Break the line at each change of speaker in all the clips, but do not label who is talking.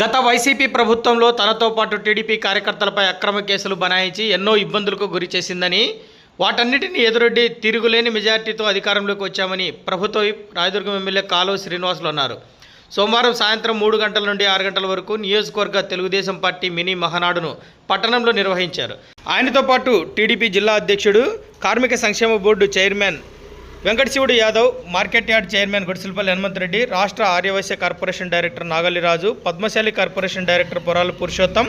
గత వైసీపీ ప్రభుత్వంలో తనతో పాటు టీడీపీ కార్యకర్తలపై అక్రమ కేసులు బనాయించి ఎన్నో ఇబ్బందులకు గురి చేసిందని వాటన్నిటిని ఎదురొడ్డి తిరుగులేని మెజార్టీతో అధికారంలోకి వచ్చామని ప్రభుత్వ రాయదుర్గం ఎమ్మెల్యే కాలువ శ్రీనివాసులు అన్నారు. సోమవారం సాయంత్రం మూడు గంటల నుండి ఆరు గంటల వరకు నియోజకవర్గ తెలుగుదేశం పార్టీ మినీ మహానాడును పట్టణంలో నిర్వహించారు. ఆయనతో పాటు టీడీపీ జిల్లా అధ్యక్షుడు కార్మిక సంక్షేమ board chairman Venkatasivudu Yadav market yard chairman Gudisilpalli Hanumanth Reddy రాష్ట్ర Arya Vaishya corporation director Nagaliraju Padmasali corporation director Porala Purushotham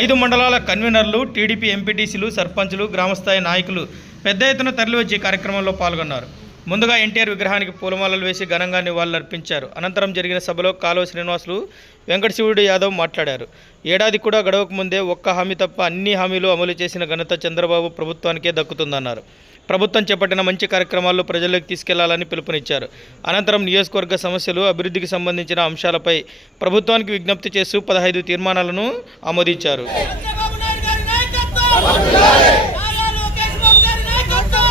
ఐదు మండలాల కన్వీనర్లు టీడీపీ ఎంపీటీసీలు సర్పంచులు గ్రామస్థాయి నాయకులు పెద్ద ఎత్తున తరలివచ్చి కార్యక్రమంలో పాల్గొన్నారు. ముందుగా ఎన్టీఆర్ విగ్రహానికి పూలమాలలు వేసి ఘనంగా నివాళులర్పించారు. అనంతరం జరిగిన సభలో కాలువ శ్రీనివాసులు వెంకటశివుడు యాదవ్ మాట్లాడారు. ఏడాది కూడా గడవక ముందే ఒక్క హామీ తప్ప అన్ని హామీలు అమలు చేసిన ఘనత చంద్రబాబు ప్రభుత్వానికే దక్కుతుందన్నారు. ప్రభుత్వం చేపట్టిన మంచి కార్యక్రమాల్లో ప్రజల్లోకి తీసుకెళ్ళాలని పిలుపునిచ్చారు. అనంతరం నియోజకవర్గ సమస్యలు అభివృద్ధికి సంబంధించిన అంశాలపై ప్రభుత్వానికి విజ్ఞప్తి చేస్తూ పదహైదు తీర్మానాలను ఆమోదించారు.
చంద్రబాబు నాయుడు గారి నాయకత్వం నారా లోకేష్ బాబు గారి నాయకత్వం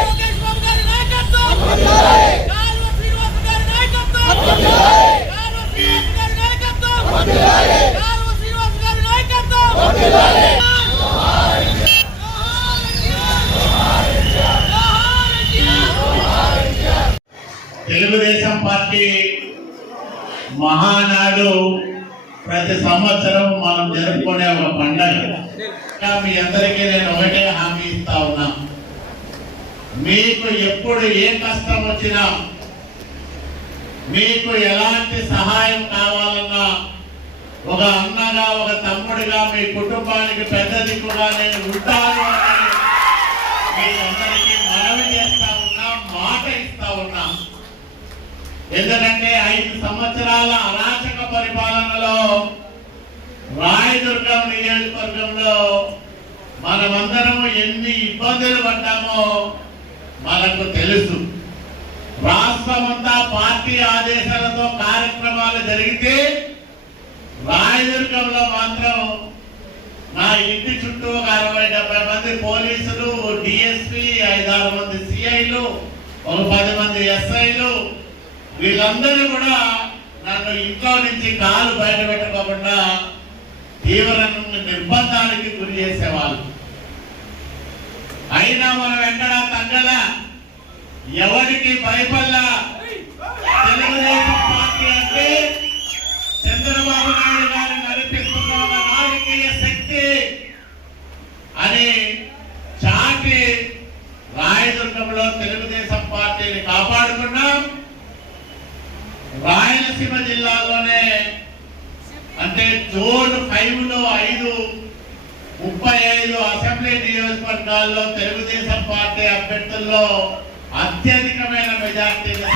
లోకేష్ బాబు గారి నాయకత్వం కాలువ శ్రీనివాస్ గారి నాయకత్వం కాలువ శ్రీనివాస్ గారి నాయకత్వం కాలువ శ్రీనివాస్ గారి నాయకత్వం
తెలుగుదేశం పార్టీ మహానాడు ప్రతి సంవత్సరం మనం జరుపుకునే ఒక పండగ ఇంకా మీ అందరికీ నేను ఒకటే హామీ ఇస్తా ఉన్నా. మీకు ఎప్పుడు ఏ కష్టం వచ్చినా మీకు ఎలాంటి సహాయం కావాలన్నా ఒక అన్నగా ఒక తమ్ముడిగా మీ కుటుంబానికి పెద్ద దిక్కుగా నేను ఉంటాను అని మీ అందరికీ మనవి చేస్తా ఉన్నా మాట ఇస్తా ఉన్నా. ఎందుకంటే ఐదు సంవత్సరాల అరాచక పరిపాలనలో రాయదుర్గం నియోజకవర్గంలో మనమందరం ఎన్ని ఇబ్బందులు పడ్డామో మనకు తెలుసు. రాష్ట్రమంతా పార్టీ ఆదేశాలతో కార్యక్రమాలు జరిగితే రాయదుర్గంలో మాత్రం నా ఇంటి చుట్టూ ఒక అరవై డెబ్బై మంది పోలీసులు డిఎస్పి ఐదారు మంది సిఐలు ఒక పది మంది ఎస్ఐలు వీళ్ళందరూ కూడా నన్ను ఇంట్లో నుంచి కాలు బయట పెట్టకోకుండా తీవ్రంగా నిర్బంధానికి గురి చేసేవాళ్ళు. అయినా మనం ఎక్కడా తగ్గల? ఎవరికి భయపడలా? తెలుగుదేశం పార్టీ అంటే చంద్రబాబు నాయుడు గారు నడిపిస్తున్న రాజకీయ శక్తి. అని చాటి రాయదుర్గంలో తెలుగుదేశం పార్టీని కాపాడుకున్నాం. రాయలసీమ జిల్లాలోనే అంటే జోన్ ఫైవ్లో ఐదు ముప్పై ఐదు అసెంబ్లీ నియోజకవర్గాల్లో తెలుగుదేశం పార్టీ అభ్యర్థుల్లో అత్యధికమైన మెజార్టీని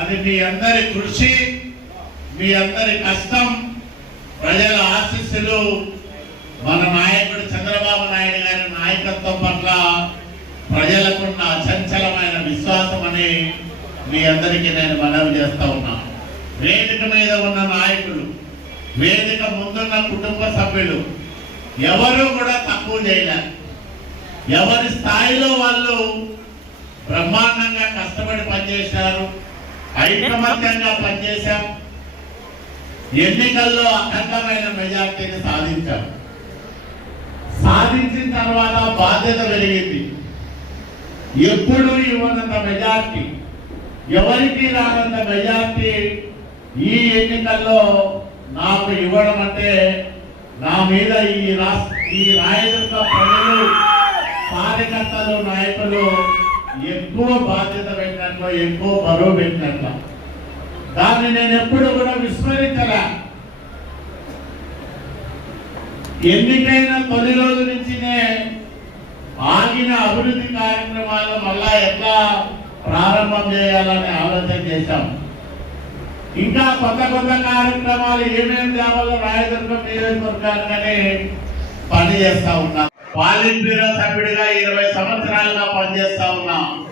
అది మీ అందరి కృషి మీ అందరి కష్టం ప్రజల ఆశీస్సులు మన నాయకుడు చంద్రబాబు నాయుడు గారి నాయకత్వం పట్ల ప్రజలకున్న అచంచలమైన విశ్వాసం అని మీ అందరికీ నేను మనవి చేస్తా ఉన్నా. వేదిక మీద ఉన్న నాయకులు వేదిక ముందున్న కుటుంబ సభ్యులు ఎవరు కూడా తక్కువ చేయలేరు ఎవరి స్థాయిలో వాళ్ళు బ్రహ్మాండంగా కష్టపడి పనిచేశారు ఐకమత్యంగా పనిచేశాం ఎన్నికల్లో అఖండమైన మెజార్టీని సాధించాం సాధించిన తర్వాత బాధ్యత పెరిగింది. ఎప్పుడు ఇవ్వనంత మెజార్టీ ఎవరికి రానంత మెజార్టీ ఈ ఎన్నికల్లో నాకు ఇవ్వడం అంటే నా మీద ఈ రాష్ట్ర ఈ రాయదుర్గ ప్రజలు కార్యకర్తలు నాయకులు ఎక్కువ బాధ్యత పెట్టినట్లు ఎక్కువ బరువు పెట్టినట్లు. దాన్ని నేను ఎప్పుడు కూడా విస్మరించలే. ఎన్నికైన తొలి రోజు నుంచినే ఆగిన అభివృద్ధి కార్యక్రమాలు మళ్ళా ఎట్లా ప్రారంభం చేయాలని ఆలోచన చేశాము ఇంకా కొత్త కొత్త కార్యక్రమాలు ఏమేమి తేవాలో రాయదుర్గం నియోజకవర్గాన్ని పని చేస్తా ఉన్నాం. పాలిట్ బ్యూరో సభ్యుడిగా ఇరవై సంవత్సరాలుగా పనిచేస్తా ఉన్నాం.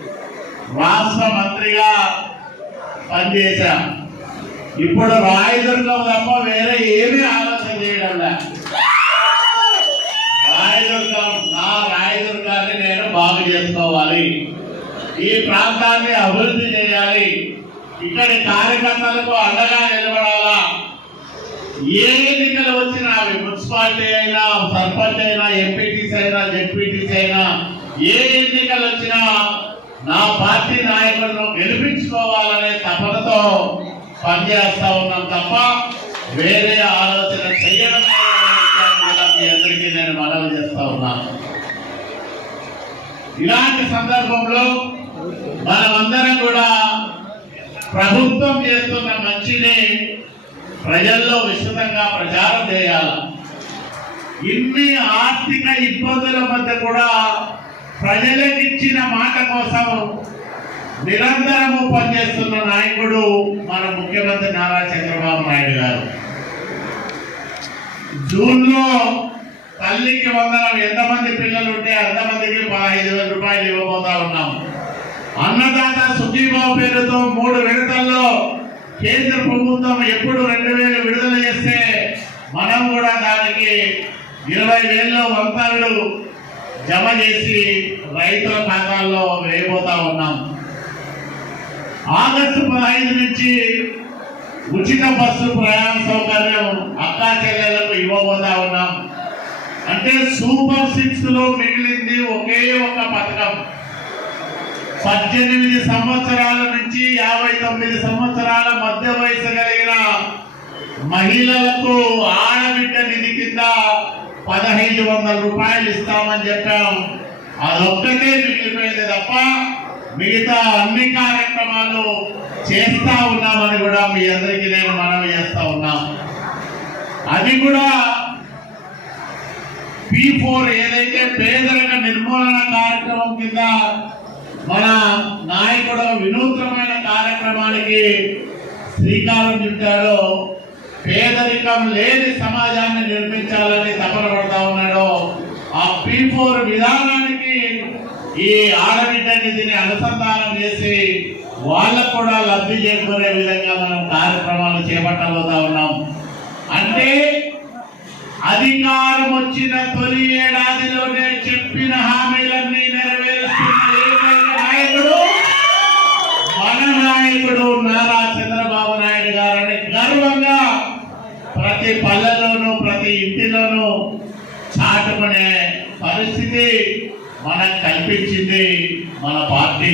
రాష్ట్ర మంత్రిగా పనిచేశాం. ఇప్పుడు రాయదుర్గం తప్ప వేరే ఏమీ ఆలోచన చేయడం లేదు. రాయదుర్గం నా రాయదుర్గాన్ని నేను బాగు చేసుకోవాలి. ఈ ప్రాంతాన్ని అభివృద్ధి చేయాలి. ఇక్కడి కార్యకర్తలకు అండగా నిలబడాలా? ఏ ఎన్నికలు వచ్చినా మున్సిపాలిటీ అయినా సర్పంచ్ అయినా ఎంపీటీసీ అయినా జెడ్పీటీసీ అయినా ఏ ఎన్నికలు వచ్చినా నా పార్టీ నాయకులను గెలిపించుకోవాలనే తపనతో పనిచేస్తా ఉన్నాం తప్ప వేరే ఆలోచన చేయడం మీ అందరికీ నేను మనవి చేస్తా ఉన్నాను ఇలాంటి సందర్భంలో మనమందరం కూడా ప్రభుత్వం చేస్తున్న మంచిని ప్రజల్లో విస్తృతంగా ప్రచారం చేయాలి. ఇన్ని ఆర్థిక ఇబ్బందుల మధ్య కూడా ప్రజలకిచ్చిన మాట కోసం నిరంతరము పనిచేస్తున్న నాయకుడు మన ముఖ్యమంత్రి నారా చంద్రబాబు నాయుడు గారు. జూన్లో తల్లికి వందనం ఎంతమంది పిల్లలు ఉంటే అంతమందికి పదహైదు వేల రూపాయలు ఇవ్వబోతా ఉన్నాం అన్నదాత సుఖీభావ పేరుతో మూడు విడతల్లో కేంద్ర ప్రభుత్వం ఎప్పుడు రెండు వేలు విడుదల చేస్తే మనం కూడా దానికి ఇరవై వేల్లో వంతాలు జమ చేసి రైతుల ఖాతాల్లో వేయబోతా ఉన్నాం. ఆగస్టు పదహైదు నుంచి ఉచిత బస్సు ప్రయాణ సౌకర్యం అక్కా చెల్లెలకు ఇవ్వబోతా ఉన్నాం. అంటే సూపర్ సిక్స్లో మిగిలింది ఒకే ఒక పథకం. పద్దెనిమిది సంవత్సరాల నుంచి యాభై తొమ్మిది సంవత్సరాల మధ్య వయసు కలిగిన మహిళలకు ఆడబిడ్డ నిధి కింద పదహైదు వందల రూపాయలు ఇస్తామని చెప్పాం. అదొక్కటే మిగిలిపోయింది తప్ప మిగతా అన్ని కార్యక్రమాలు చేస్తా ఉన్నామని కూడా మీ అందరికీ నేను మనవి చేస్తా ఉన్నాం. అది కూడా పీ ఫోర్ ఏదైతే పేదరిక నిర్మూలన కార్యక్రమం కింద మన నాయకుడు వినూత్నమైన కార్యక్రమానికి శ్రీకారం చుట్టాడో పేదరికం లేని సమాజాన్ని నిర్మించాలని తపన పడతా ఉన్నాడో. ఆ పి ఫోర్ విధానానికి ఈ ఆడబిడ్డ నిధిని అనుసంధానం చేసి వాళ్ళకు కూడా లబ్ధి చేకూరే విధంగా మనం కార్యక్రమాలు చేపట్టబోతా ఉన్నాం. అంటే అధికారం వచ్చిన తొలి ఏడాదిలోనే చెప్పిన హామీలన్నీ నెరవేరుస్తున్న ఏకైక నాయకుడు మన నాయకుడు నారా చంద్రబాబు నాయుడు గారని గర్వంగా ప్రతి పల్లెలోనూ ప్రతి ఇంటిలోనూ చాటుకునే పరిస్థితి మనకు కల్పించింది మన పార్టీ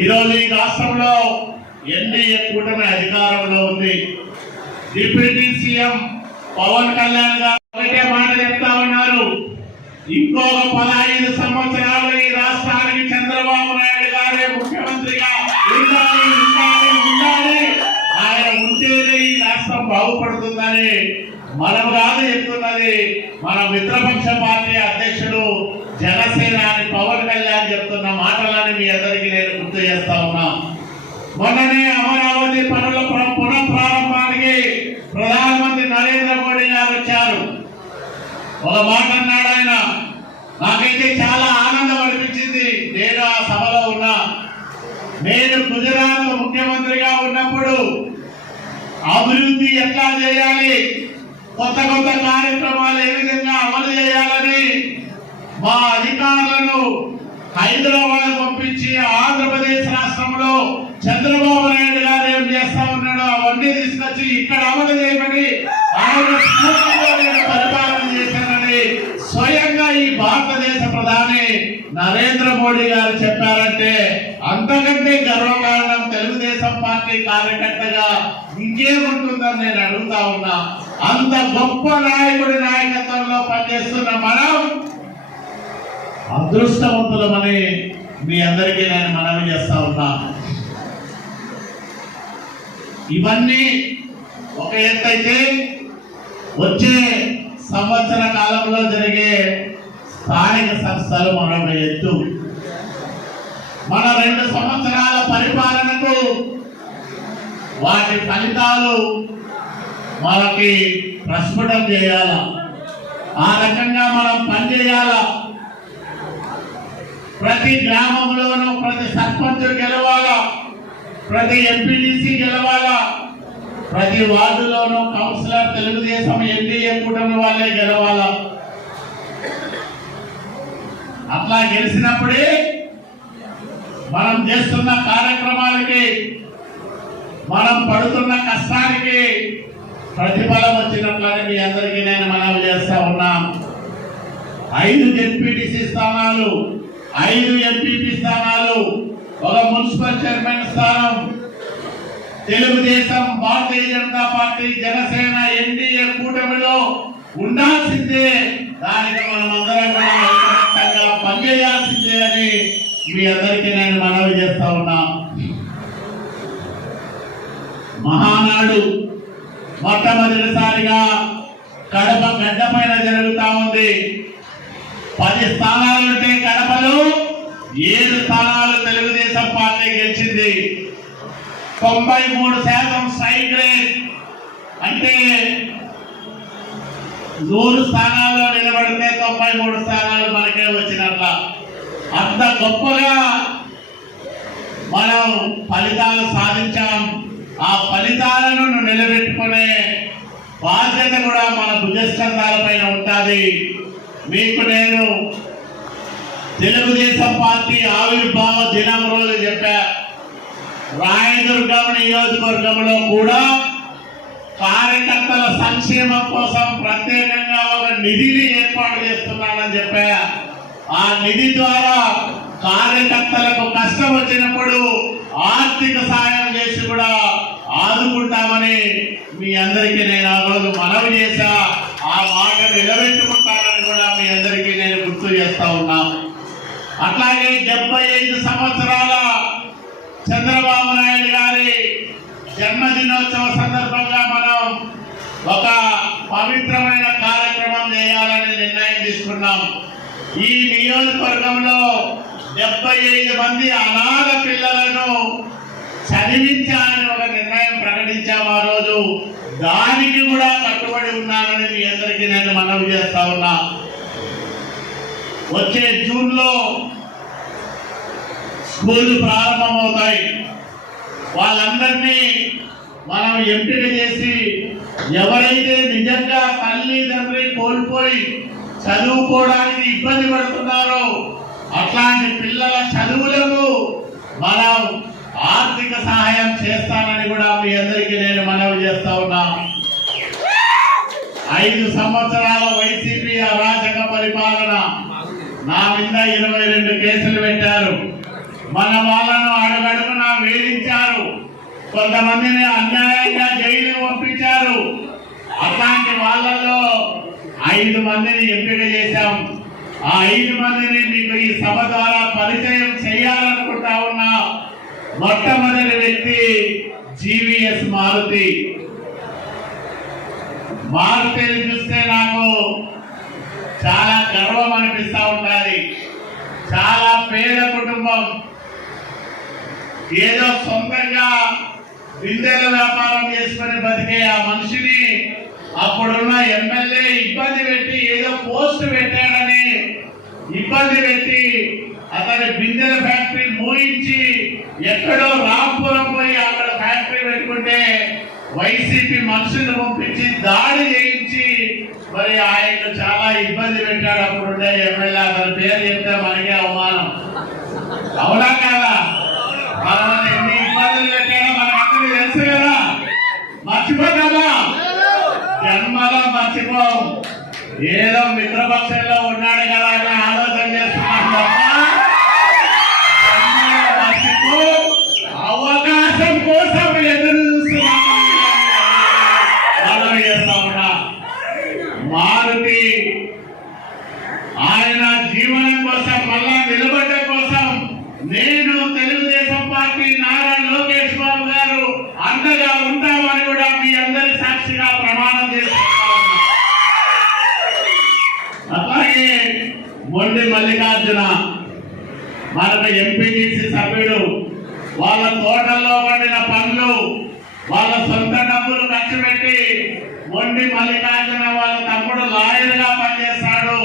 ఈరోజు ఈ రాష్ట్రంలో ఎన్డీఏ కూటమి అధికారంలో ఉంది. డిప్యూటీ సీఎం పవన్ కళ్యాణ్ గారు ఒకటే మాట చెప్తా ఉన్నారు. ఇంకొక పదహైదు సంవత్సరాలు ఈ రాష్ట్రానికి చంద్రబాబు నాయుడు గారే ముఖ్యమంత్రిగా ఉండాలి ఉండాలి ఉండాలి. ఆయన ఉంటేనే ఈ రాష్ట్రం బాగుపడుతుందని మనం కాదు చెప్తున్నది మన మిత్రపక్ష పార్టీ అధ్యక్షుడు జనసేనాని పవన్ కళ్యాణ్ చెప్తున్న మాటలని మీ అందరికీ నేను గుర్తు చేస్తా ఉన్నా. మొన్ననే అమరావతి పనుల పునః పునఃప్రారంభానికి ప్రధానమంత్రి నరేంద్ర మోడీ గారు వచ్చారు. ఒక మాట అన్నాడు ఆయన. నాకైతే చాలా ఆనందం అనిపించింది. నేను ఆ సభలో ఉన్నా. నేను గుజరాత్ ముఖ్యమంత్రిగా ఉన్నప్పుడు అభివృద్ధి ఎట్లా చేయాలి? కొత్త కొత్త కార్యక్రమాలు ఏ విధంగా అమలు చేయాలని మా అధికారులను హైదరాబాద్ పంపించి ఆంధ్రప్రదేశ్ రాష్ట్రంలో చంద్రబాబు నాయుడు గారు ఏం చేస్తా ఉన్నాడో అవన్నీ తీసుకొచ్చి ఇక్కడ అమలు చేయమని ఆయన పరిపాలన చేశానని స్వయంగా ఈ భారతదేశ ప్రధాని నరేంద్ర మోడీ గారు చెప్పారంటే అంతకంటే గర్వకారణం తెలుగుదేశం పార్టీ కార్యకర్తగా ఇంకేముంటుందని నేను అడుగుతా ఉన్నా. అంత గొప్ప నాయకుడి నాయకత్వంలో పనిచేస్తున్న మనం అదృష్టవంతులమని మీ అందరికీ నేను మనవి చేస్తా ఉన్నా. ఇవన్నీ ఒక ఎత్తైతే వచ్చే సంవత్సర కాలంలో జరిగే స్థానిక సంస్థలు మరొక ఎత్తు. మన రెండు సంవత్సరాల పరిపాలనకు వాటి ఫలితాలు మనకి ప్రస్ఫుటం చేయాల? ఆ రకంగా మనం పనిచేయాల? ప్రతి గ్రామంలోనూ ప్రతి సర్పంచ్ గెలవాలా? ప్రతి ఎంపీటీసీ గెలవాలా. ప్రతి వార్డులోనూ కౌన్సిలర్ తెలుగుదేశం ఎన్డీఏ కూటమి వాళ్ళే గెలవాలా. అట్లా గెలిచినప్పుడే మనం చేస్తున్న కార్యక్రమాలకి మనం పడుతున్న కష్టానికి ప్రతిఫలం వచ్చినట్లని మీ అందరికీ నేను మనవి చేస్తా ఉన్నాం. ఐదు ఎంపీటీసీ స్థానాలు ఐదు ఎంపీపీ స్థానాలు ఒక మున్సిపల్ చైర్మన్ స్థానం. తెలుగుదేశం భారతీయ జనతా పార్టీ జనసేన ఎన్డీఏ కూటమిలో ఉండాల్సిందే. దానికి మనం అందరం కూడా పనిచేయాల్సిందే అని మీ అందరికీ నేను మనవి చేస్తా ఉన్నా. మహానాడు మొట్టమొదటిసారిగా కడప గడ్డ పైన జరుగుతా ఉంది. పది స్థానాలుంటే కడపలో ఏడు స్థానాలు తెలుగుదేశం పార్టీ గెలిచింది. తొంభై మూడు శాతం స్ట్రైక్ రేట్. అంటే నూరు స్థానాల్లో నిలబడితే తొంభై మూడు స్థానాలు మనకే వచ్చినట్ల. అంత గొప్పగా మనం ఫలితాలు సాధించాం. ఆ ఫలితాలను నిలబెట్టుకునే బాధ్యత కూడా మన భుజస్కంధాల పైన ఉంటుంది. మీకు నేను తెలుగుదేశం పార్టీ ఆవిర్భావ దినం రోజు చెప్పా రాయదుర్గం నియోజకవర్గంలో కూడా కార్యకర్తల సంక్షేమం కోసం ప్రత్యేకంగా ఒక నిధిని ఏర్పాటు చేస్తున్నానని చెప్పా. ఆ నిధి ద్వారా కార్యకర్తలకు కష్టం వచ్చినప్పుడు ఆర్థిక సాయం చేసి కూడా ఆదుకుంటామని మీ అందరికీ నేను ఆ రోజు మనవి చేశా. ఆ మాట నిలబెట్టుకుంటానని కూడా మీ అందరికీ నేను గుర్తు చేస్తా ఉన్నాను అట్లాగే డెబ్బై ఐదు సంవత్సరాల చంద్రబాబు నాయుడు గారి జన్మదినోత్సవ సందర్భంగా మనం ఒక పవిత్రమైన కార్యక్రమం చేయాలని నిర్ణయం తీసుకున్నాం. ఈ నియోజకవర్గంలో డెబ్బై ఐదు మంది అనాథ పిల్లలను చదివించాలని ఒక నిర్ణయం ప్రకటించాము ఆ రోజు. దానికి కూడా కట్టుబడి ఉన్నానని మీ అందరికీ నేను మనవి చేస్తా ఉన్నా. వచ్చే జూన్లో స్కూల్ ప్రారంభమవుతాయి. వాళ్ళందరినీ మనం ఎంపిక చేసి ఎవరైతే నిజంగా తల్లి తండ్రి కోల్పోయి చదువుకోవడానికి ఇబ్బంది పడుతున్నారో అట్లాంటి పిల్లల చదువులకు మనం ఆర్థిక సహాయం చేస్తానని కూడా మీ అందరికీ నేను మనవి చేస్తా ఉన్నా. ఐదు సంవత్సరాల వైసీపీ అరాచక పరిపాలన నా మీద ఇరవై రెండు కేసులు పెట్టారు. మన వాళ్ళను అడుగడుగున వేధించారు. కొంతమందిని అన్యాయంగా జైలు పంపించారు. అట్లాంటి వాళ్ళలో ఐదు మందిని ఎంపిక చేశాం. ఆ ఐదు మందిని మీకు ఈ సభ ద్వారా పరిచయం చేయాలనుకుంటా ఉన్నా మొట్టమొదటి వ్యక్తి జీవీఎస్ మారుతి. మారుతీని చూస్తే నాకు చాలా గర్వం అనిపిస్తా ఉండాలి. చాలా పేద కుటుంబం. ఏదో సొంతంగా బిందెల వ్యాపారం చేసుకుని బతికే ఆ మనిషిని అప్పుడున్న ఎమ్మెల్యే ఇబ్బంది పెట్టి ఏదో పోస్ట్ పెట్టాడని ఇబ్బంది పెట్టి అతని బిందెల ఫ్యాక్టరీ మూయించి ఎక్కడో రాంపురం పోయి అక్కడ ఫ్యాక్టరీ పెట్టుకుంటే వైసీపీ మనుషులు పంపించి దాడి చేయించి మరి ఆయన చాలా ఇబ్బంది పెట్టాడు అప్పుడుండే ఎమ్మెల్యే. అతని పేరు చెప్తే మనకే అవమానం. అవునా కదా? మనం ఎన్ని ఇబ్బందులు పెట్టాడో మనకందరికీ తెలుసు కదా. మర్చిపోతామా జన్మలో మర్చిపోం ఏదో మిత్రపక్షంలో ఉన్నాడు కదా అనే ఆలోచన నేను తెలుగుదేశం పార్టీ నారా లోకేష్ బాబు గారు అండగా ఉంటామని కూడా మీ అందరి సాక్షిగా ప్రమాణం చేస్తున్నా అట్లాగే మొండి మల్లికార్జున మనకు ఎంపీటీసీ సభ్యుడు వాళ్ళ తోటల్లో పండిన పండ్లు వాళ్ళ సొంత డబ్బులు ఖర్చు పెట్టి మొండి మల్లికార్జున వాళ్ళ తమ్ముడు లాయర్గా పనిచేస్తాడు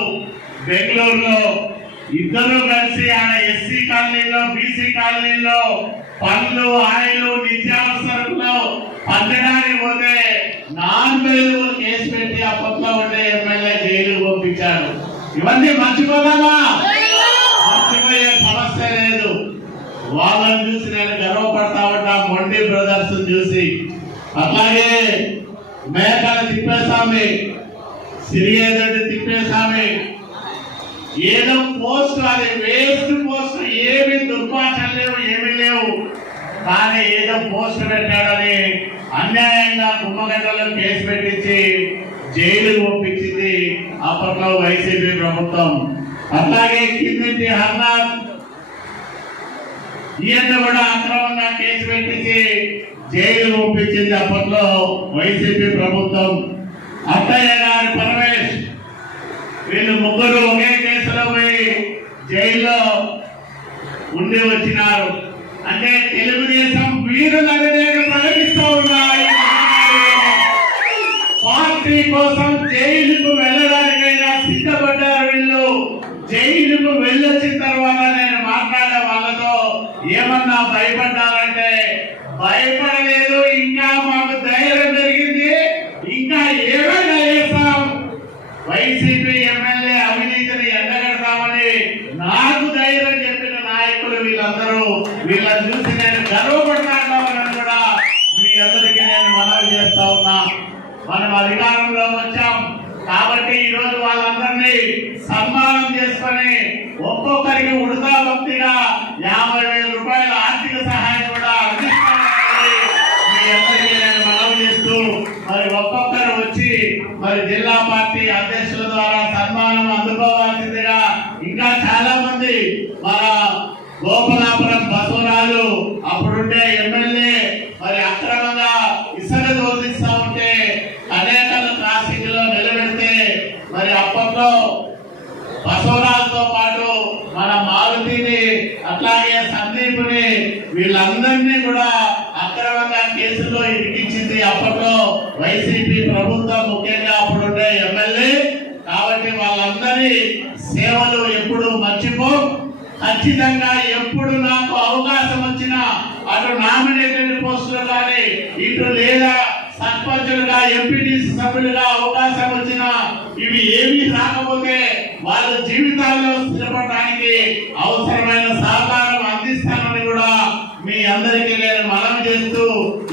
బెంగళూరులో. ఇద్దరు కలిసి ఆడ ఎస్సీ కాలనీలో బీసీ కాలనీలో పండ్లు ఆయిల్ నిత్యావసరంలో పంచడానికి పోతే నాన్ బెయిల్ కేసు పెట్టి అప్పట్లో ఉండే ఎమ్మెల్యే జైలు పంపించాడు. ఇవన్నీ మర్చిపోదామా మర్చిపోయే సమస్య లేదు. వాళ్ళని చూసి నేను గర్వపడతా ఉంటా మొండి బ్రదర్స్ చూసి. అట్లాగే మేకల తిప్పేస్వామి సిరియేదండి తిప్పేస్వామి ఏదో పోస్ట్ అది వేస్ట్ పోస్ట్ ఏమి దుర్భాషలు లేవు ఏమి లేవు. కానీ ఏదో పోస్ట్ పెట్టాడని అన్యాయంగా కుంభగడ్డలో కేసు పెట్టించి జైలు పంపించింది అప్పట్లో వైసీపీ ప్రభుత్వం. అట్లాగే కింది హర్నాథ్ ఈయన కూడా అక్రమంగా కేసు పెట్టించి జైలు పంపించింది అప్పట్లో వైసీపీ ప్రభుత్వం. అత్తయ్య గారి పరమేష్ వీళ్ళు ముగ్గురు ఒకే జైల్లో ఉండి వచ్చినారు. అంటే తెలుగుదేశం వీరులను నేను ప్రకటిస్తూ ఉన్నాయి పార్టీ కోసం జైలుకు వెళ్ళడానికైనా సిద్ధపడ్డారు వీళ్ళు జైలుకు వెళ్ళొచ్చిన తర్వాత నేను మాట్లాడే వాళ్ళతో ఏమన్నా భయపడ్డారంటే భయపడలేదు ఇంకా మాకు ధైర్యం పెరిగింది ఇంకా ఏమైనా చేస్తాం వైసీపీ ఎమ్మెల్యే అవినీతిని ఎండగడతామని నాకు ధైర్యం చెప్పిన నాయకులు వీళ్ళందరూ వీళ్ళని చూసి నేను గర్వపడుతున్నాను కూడా మీ అందరికీ నేను మనవి చేస్తా ఉన్నా మనం అధికారంలో వచ్చాం కాబట్టి ఈ రోజు వాళ్ళందరినీ సన్మానం చేసుకొని ఒక్కొక్కరికి ఉడతా భక్తిగా యాభై వేల రూపాయల ఆర్థిక సహాయం కూడా అందిస్తామని మీ అందరికీ నేను మనవి చేస్తూ మరి ఒక్కొక్కరు వచ్చి మరి జిల్లా పార్టీ అధ్యక్షుల ద్వారా సన్మానం అందుకోవాల్సిందిగా ఇంకా చాలా మంది మన గోపలాపురం బసవరాజు అప్పుడుండే ఎమ్మెల్యే మరి అక్రమంగా ఇసుక దోధిస్తా ఉంటే అనేకల క్రాసింగ్లో నిలబెడితే మరి అప్పట్లో బసవరాజుతో పాటు మన మారుతిని అట్లాగే సందీప్ని వీళ్ళందరినీ కూడా అక్రమంగా కేసులో ఇరికించింది అప్పట్లో వైసీపీ ప్రభుత్వం ముఖ్యంగా అప్పుడుండే ఎమ్మెల్యే కాబట్టి వాళ్ళందరి సేవలు ఎప్పుడు మర్చిపో ఖచ్చితంగా ఎప్పుడు నాకు అవకాశం వచ్చినా అటు నామినేటెడ్ పోస్టులు కానీ ఇటు లేదా సర్పంచులుగా ఎంపీటీసీ సభ్యులుగా అవకాశం వచ్చినా ఇవి ఏమీ రాకపోతే వాళ్ళ జీవితాల్లో స్థిరపడడానికి అవసరమైన సహకారం అందిస్తానని కూడా మీ అందరికీ నేను మనం చేస్తూ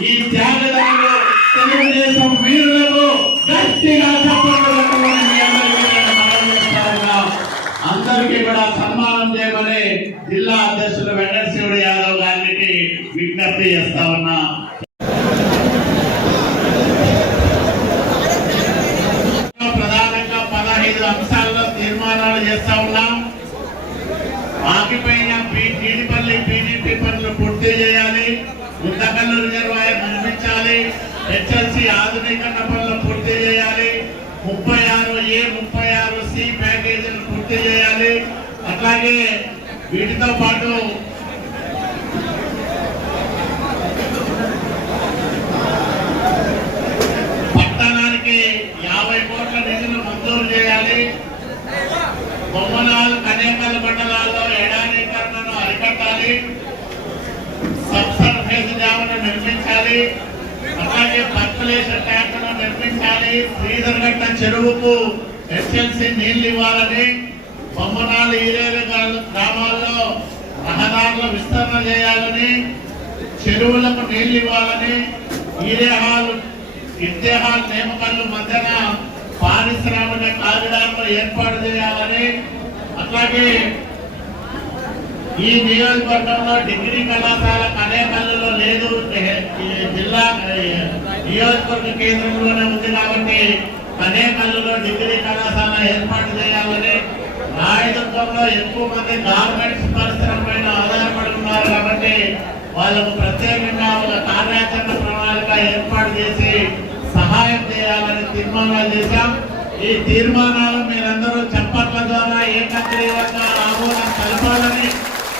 ఈ త్యాగదారులు తెలుగుదేశం వీరులకు గట్టిగా చప్పట్లు కొట్టమని మీ అందరికీ నేను మనవి చేస్తా ఉన్నా. అందరికీ కూడా సన్మానం చేయమని జిల్లా అధ్యక్షులు వెంకటశివుడు యాదవ్ గారికి విజ్ఞప్తి చేస్తా ఉన్నా ప్రధానంగా పదహైదు అంశాల్లో తీర్మానాలు చేస్తా ఉన్నాం. ఆగిపోయిన జీడిపల్లి పీడీపీ పనులు పూర్తి చేయాలి. ఉద్దకల్లు రిజర్వాయర్ నిర్మించాలి. హెచ్ఎల్సి ఆధునీకరణ పనులు పూర్తి చేయాలి. ముప్పై ఆరు ఏ ముప్పై ఆరు సి ప్యాకేజీలు పూర్తి చేయాలి. అట్లాగే వీటితో పాటు డ్యామును నిర్మించాలి. అలాగే పర్కులేషన్ ట్యాంకును నిర్మించాలి. శ్రీధర్ఘట్ట చెరువుకు ఎస్ఎల్సి నీళ్ళు ఇవ్వాలని బొమ్మనాలు ఈరేలు గ్రామాల్లో రహదారుల విస్తరణ చేయాలని చెరువులకు నీళ్ళు ఇవ్వాలని ఈరే హాల్ విద్యా హాల్ మధ్యన పారిశ్రామిక కారిడార్లు ఏర్పాటు చేయాలని అట్లాగే ఈ నియోజకవర్గంలో డిగ్రీ కళాశాల కనేపల్లిలో లేదు. ఈ జిల్లా నియోజకవర్గ కేంద్రంలోనే ఉంది కాబట్టి కనేపల్లిలో డిగ్రీ కళాశాల ఏర్పాటు చేయాలని నాయకత్వంలో ఎక్కువ మంది గార్మెంట్స్ పరిశ్రమ పైన ఆధారపడి ఉన్నారు కాబట్టి వాళ్ళకు ప్రత్యేకంగా ఒక కార్యాచరణ ప్రణాళిక ఏర్పాటు చేసి సహాయం చేయాలని తీర్మానాలు చేశాం. ఈ తీర్మానాలు మీరందరూ చప్పట్ల ద్వారా ఏకగ్రీవంగా ఆమోదం కలపాలని